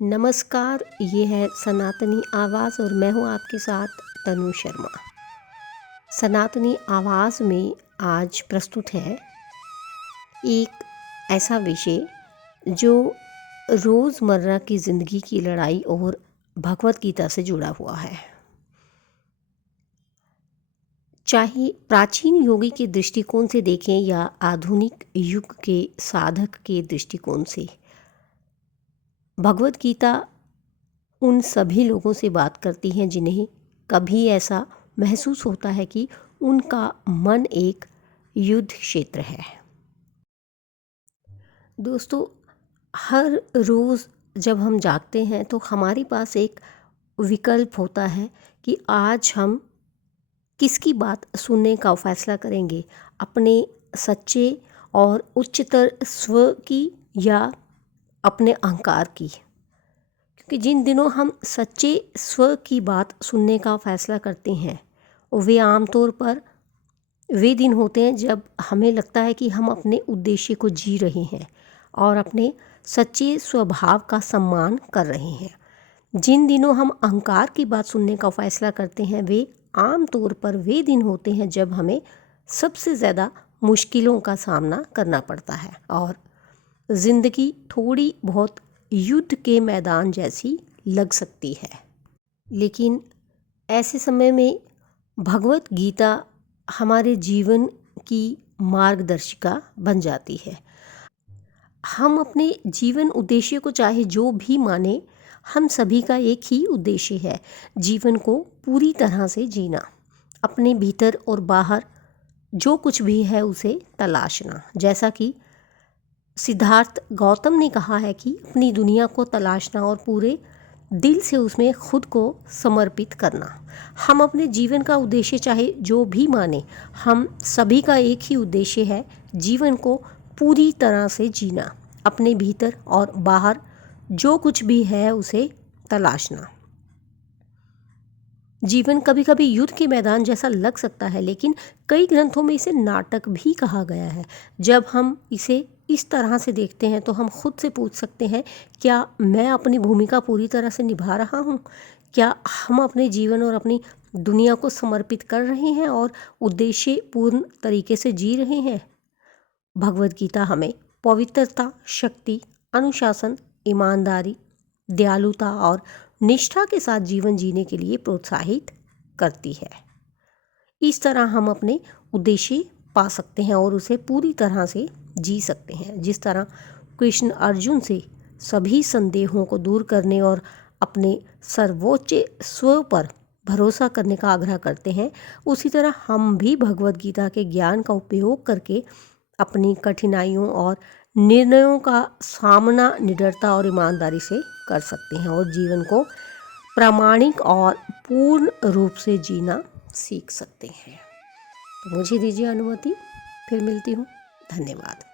नमस्कार, ये है सनातनी आवाज़ और मैं हूँ आपके साथ तनु शर्मा। सनातनी आवाज़ में आज प्रस्तुत है एक ऐसा विषय जो रोज़मर्रा की ज़िंदगी की लड़ाई और भगवत गीता से जुड़ा हुआ है। चाहे प्राचीन योगी के दृष्टिकोण से देखें या आधुनिक युग के साधक के दृष्टिकोण से, भगवत गीता उन सभी लोगों से बात करती हैं जिन्हें कभी ऐसा महसूस होता है कि उनका मन एक युद्ध क्षेत्र है। दोस्तों, हर रोज़ जब हम जागते हैं तो हमारे पास एक विकल्प होता है कि आज हम किसकी बात सुनने का फैसला करेंगे, अपने सच्चे और उच्चतर स्व की या अपने अहंकार की। क्योंकि जिन दिनों हम सच्चे स्व की बात सुनने का फ़ैसला करते हैं, वे आमतौर पर वे दिन होते हैं जब हमें लगता है कि हम अपने उद्देश्य को जी रहे हैं और अपने सच्चे स्वभाव का सम्मान कर रहे हैं। जिन दिनों हम अहंकार की बात सुनने का फ़ैसला करते हैं, वे आमतौर पर वे दिन होते हैं जब हमें सबसे ज़्यादा मुश्किलों का सामना करना पड़ता है और ज़िंदगी थोड़ी बहुत युद्ध के मैदान जैसी लग सकती है। लेकिन ऐसे समय में भगवत गीता हमारे जीवन की मार्गदर्शिका बन जाती है। हम अपने जीवन उद्देश्य को चाहे जो भी माने, हम सभी का एक ही उद्देश्य है, जीवन को पूरी तरह से जीना, अपने भीतर और बाहर जो कुछ भी है उसे तलाशना। जैसा कि सिद्धार्थ गौतम ने कहा है कि अपनी दुनिया को तलाशना और पूरे दिल से उसमें खुद को समर्पित करना। हम अपने जीवन का उद्देश्य चाहे जो भी माने, हम सभी का एक ही उद्देश्य है, जीवन को पूरी तरह से जीना, अपने भीतर और बाहर जो कुछ भी है उसे तलाशना। जीवन कभी कभी युद्ध के मैदान जैसा लग सकता है, लेकिन कई ग्रंथों में इसे नाटक भी कहा गया है। जब हम इसे इस तरह से देखते हैं तो हम खुद से पूछ सकते हैं, क्या मैं अपनी भूमिका पूरी तरह से निभा रहा हूँ? क्या हम अपने जीवन और अपनी दुनिया को समर्पित कर रहे हैं और उद्देश्य पूर्ण तरीके से जी रहे हैं? भगवत गीता हमें पवित्रता, शक्ति, अनुशासन, ईमानदारी, दयालुता और निष्ठा के साथ जीवन जीने के लिए प्रोत्साहित करती है। इस तरह हम अपने उद्देश्य पा सकते हैं और उसे पूरी तरह से जी सकते हैं। जिस तरह कृष्ण अर्जुन से सभी संदेहों को दूर करने और अपने सर्वोच्च स्व पर भरोसा करने का आग्रह करते हैं, उसी तरह हम भी भगवत गीता के ज्ञान का उपयोग करके अपनी कठिनाइयों और निर्णयों का सामना निडरता और ईमानदारी से कर सकते हैं और जीवन को प्रामाणिक और पूर्ण रूप से जीना सीख सकते हैं। तो मुझे दीजिए अनुमति, फिर मिलती हूँ। धन्यवाद।